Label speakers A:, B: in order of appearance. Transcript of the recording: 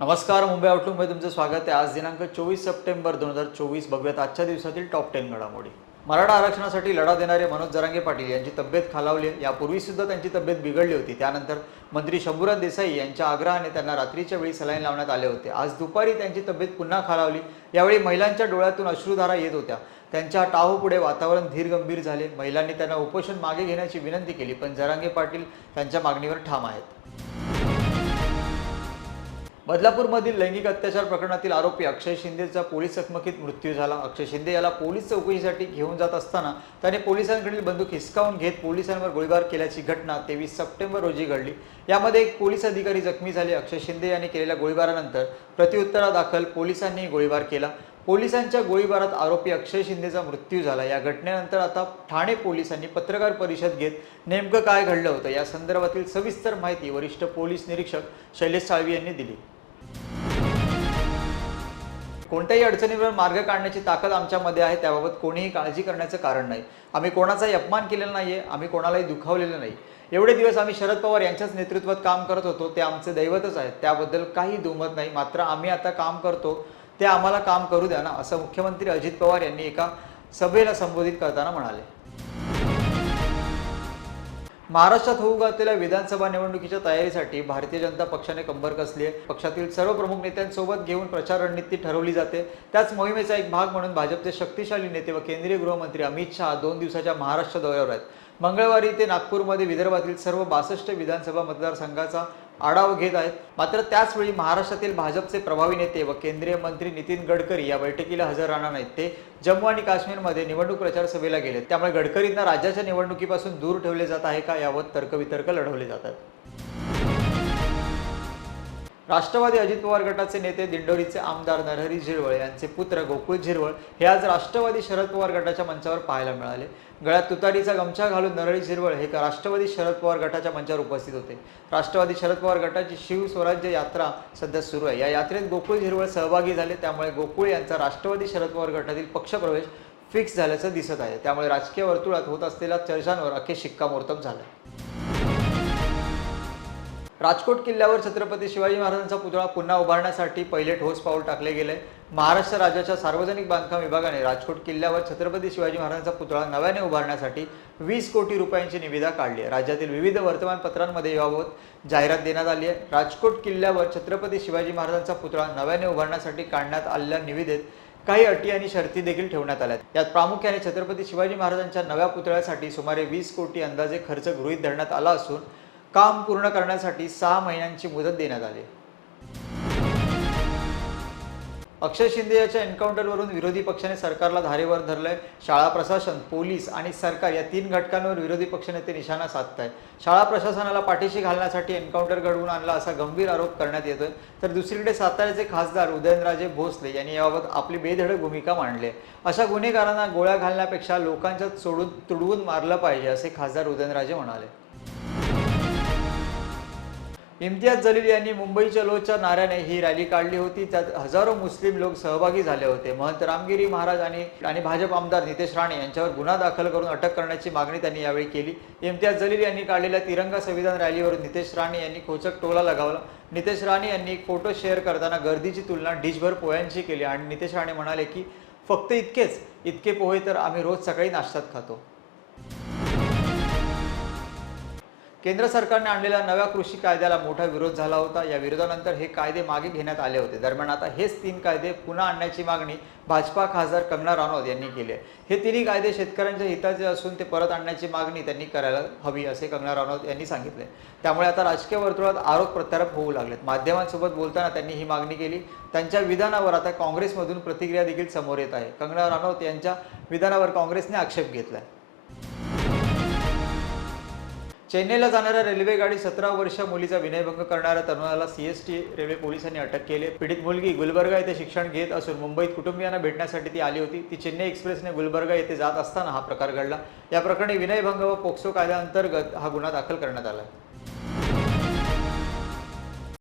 A: नमस्कार मुंबई आउटलुकमध्ये तुमचं स्वागत आहे. आज दिनांक चोवीस सप्टेंबर दोन हजार चोवीस बघूयात आजच्या दिवसातील टॉप टेन घडामोडी. मराठा आरक्षणासाठी लढा देणारे मनोज जरांगे पाटील यांची तब्येत खालावली यापूर्वी सुद्धा त्यांची तब्येत बिघडली होती. त्यानंतर मंत्री शंभूराज देसाई यांच्या आग्रहाने त्यांना रात्रीच्या वेळी सलाईन लावण्यात आले होते. आज दुपारी त्यांची तब्येत पुन्हा खालावली. यावेळी महिलांच्या डोळ्यातून अश्रुधारा येत होत्या. त्यांच्या टाहोपुढे वातावरण धीर गंभीर झाले. महिलांनी त्यांना उपोषण मागे घेण्याची विनंती केली पण जरांगे पाटील त्यांच्या मागणीवर ठाम आहेत. बदलापूरमधील लैंगिक अत्याचार प्रकरणातील आरोपी अक्षय शिंदेचा पोलीस चकमकीत मृत्यू झाला. अक्षय शिंदे याला पोलीस चौकशीसाठी घेऊन जात असताना त्याने पोलिसांकडील बंदूक हिसकावून घेत पोलिसांवर गोळीबार केल्याची घटना तेवीस सप्टेंबर रोजी घडली. यामध्ये एक पोलीस अधिकारी जखमी झाले. अक्षय शिंदे यांनी केलेल्या गोळीबारानंतर प्रत्युत्तरादाखल पोलिसांनी गोळीबार केला. पोलिसांच्या गोळीबारात आरोपी अक्षय शिंदेचा मृत्यू झाला. या घटनेनंतर आता ठाणे पोलिसांनी पत्रकार परिषद घेत नेमकं काय घडलं होतं या संदर्भातील सविस्तर माहिती वरिष्ठ पोलीस निरीक्षक शैलेश साळवी यांनी दिली. कोणत्याही अडचणीवर मार्ग काढण्याची ताकद आमच्यामध्ये आहे त्याबाबत कोणीही काळजी करण्याचं कारण नाही. आम्ही कोणाचाही अपमान केलेला नाही आहे आम्ही कोणालाही दुखावलेलं नाही. एवढे दिवस आम्ही शरद पवार यांच्याच नेतृत्वात काम करत होतो ते आमचे दैवतच आहेत. त्याबद्दल काही दुमत नाही मात्र आम्ही आता काम करतो ते आम्हाला काम करू द्या ना असं मुख्यमंत्री अजित पवार यांनी एका सभेला संबोधित करताना म्हणाले. महाराष्ट्रात होऊ घातलेल्या विधानसभा निवडणुकीच्या तयारीसाठी भारतीय जनता पक्षाने कंबर कसली आहे? पक्षातील सर्व प्रमुख नेत्यांसोबत घेऊन प्रचार रणनीती ठरवली जाते. त्याच मोहिमेचा एक भाग म्हणून भाजपचे शक्तिशाली नेते व केंद्रीय गृहमंत्री अमित शहा दोन दिवसाच्या महाराष्ट्र दौऱ्यावर आहेत. मंगळवारी ते नागपूरमध्ये विदर्भातील सर्व बासष्ट विधानसभा मतदारसंघाचा आढावा घेत आहेत. मात्र त्याचवेळी महाराष्ट्रातील भाजपचे प्रभावी नेते व केंद्रीय मंत्री नितीन गडकरी या बैठकीला हजर राहणार नाहीत. ते जम्मू आणि काश्मीरमध्ये निवडणूक प्रचार सभेला गेले त्यामुळे गडकरींना राज्याच्या निवडणुकीपासून दूर ठेवले जात आहे का? यावर तर्कवितर्क लढवले जातात. राष्ट्रवादी अजित पवार गटाचे नेते दिंडोरीचे आमदार नरहरी झिरवळ यांचे पुत्र गोकुळ झिरवळ हे आज राष्ट्रवादी शरद पवार गटाच्या मंचावर पाहायला मिळाले. गळ्यात तुतारीचा गमछा घालून नरहरी झिरवळ हे राष्ट्रवादी शरद पवार गटाच्या मंचावर उपस्थित होते. राष्ट्रवादी शरद पवार गटाची शिव स्वराज्य यात्रा सध्या सुरू आहे. या यात्रेत गोकुळ झिरवळ सहभागी झाले त्यामुळे गोकुळ यांचा राष्ट्रवादी शरद पवार गटातील पक्षप्रवेश फिक्स झाल्याचं दिसत आहे. त्यामुळे राजकीय वर्तुळात होत असलेल्या चर्चांवर अखेर शिक्कामोर्तब झालं. राजकोट किल्ल्यावर छत्रपती शिवाजी महाराजांचा पुतळा पुन्हा उभारण्यासाठी पहिले ठोस पाऊल टाकले गेले. महाराष्ट्र राज्याच्या सार्वजनिक बांधकाम विभागाने राजकोट किल्ल्यावर छत्रपती शिवाजी महाराजांचा पुतळा नव्याने उभारण्यासाठी वीस कोटी रुपयांची निविदा काढली आहे. राज्यातील विविध वर्तमानपत्रांमध्ये याबाबत जाहिरात देण्यात आली आहे. राजकोट किल्ल्यावर छत्रपती शिवाजी महाराजांचा पुतळा नव्याने उभारण्यासाठी काढण्यात आलेल्या निविदेत काही अटी आणि शर्ती देखील ठेवण्यात आल्या यात प्रामुख्याने छत्रपती शिवाजी महाराजांच्या नव्या पुतळ्यासाठी सुमारे वीस कोटी अंदाजे खर्च गृहीत धरण्यात आला असून काम पूर्ण करण्यासाठी सहा महिन्यांची मुदत देण्यात आली. अक्षय शिंदे याच्या एन्काउंटरवरून विरोधी पक्षाने सरकारला धारेवर धरलंय. शाळा प्रशासन पोलीस आणि सरकार या तीन घटकांवर विरोधी पक्षनेते निशाणा साधत शाळा प्रशासनाला पाठीशी घालण्यासाठी एन्काउंटर घडवून आणला असा गंभीर आरोप करण्यात येतोय. तर दुसरीकडे साताऱ्याचे खासदार उदयनराजे भोसले यांनी याबाबत आपली बेधडक भूमिका मांडली. आहे अशा गुन्हेगारांना गोळ्या घालण्यापेक्षा लोकांच्या सोडून तुडवून मारलं पाहिजे असे खासदार उदयनराजे म्हणाले. इम्तियाज जलील यांनी मुंबई चलोच्या नाऱ्याने ही रॅली काढली होती. त्यात हजारो मुस्लिम लोक सहभागी झाले होते. महंत रामगिरी महाराज आणि आणि भाजप आमदार नितेश राणे यांच्यावर गुन्हा दाखल करून अटक करण्याची मागणी त्यांनी यावेळी केली. इम्तियाज जलील यांनी काढलेल्या तिरंगा संविधान रॅलीवरून नितेश राणे यांनी खोचक टोला लगावला. नितेश राणे यांनी एक फोटो शेअर करताना गर्दीची तुलना डिशभर पोह्यांशी केली आणि नितेश राणे म्हणाले की फक्त इतकेच. इतके पोहे तर आम्ही रोज सकाळी नाश्त्यात खातो. केंद्र सरकारने आणलेल्या नव्या कृषी कायद्याला मोठा विरोध झाला होता. या विरोधानंतर हे कायदे मागे घेण्यात आले होते. दरम्यान आता हेच तीन कायदे पुन्हा आणण्याची मागणी भाजपा खासदार कंगना राणौत यांनी केली आहे. हे तिन्ही कायदे शेतकऱ्यांच्या हिताचे असून ते परत आणण्याची मागणी त्यांनी करायला हवी असे कंगना रानौत यांनी सांगितले. त्यामुळे आता राजकीय वर्तुळात आरोप प्रत्यारोप होऊ लागलेत. माध्यमांसोबत बोलताना त्यांनी ही मागणी केली. त्यांच्या विधानावर आता काँग्रेसमधून प्रतिक्रिया देखील समोर येत आहे. कंगना रानौत यांच्या विधानावर काँग्रेसने आक्षेप घेतलाय. चेन्नईला जाणाऱ्या रेल्वे गाडी सतरा वर्ष मुलीचा विनयभंग करणाऱ्या तरुणाला सीएसटी रेल्वे पोलिसांनी अटक केली पीडित मुलगी गुलबर्गा येथे शिक्षण घेत असून मुंबईत कुटुंबियांना भेटण्यासाठी ती आली होती. ती चेन्नई एक्सप्रेसने गुलबर्गा येथे जात असताना हा प्रकार घडला. या प्रकरणी विनयभंग व पोक्सो कायद्याअंतर्गत हा गुन्हा दाखल करण्यात आला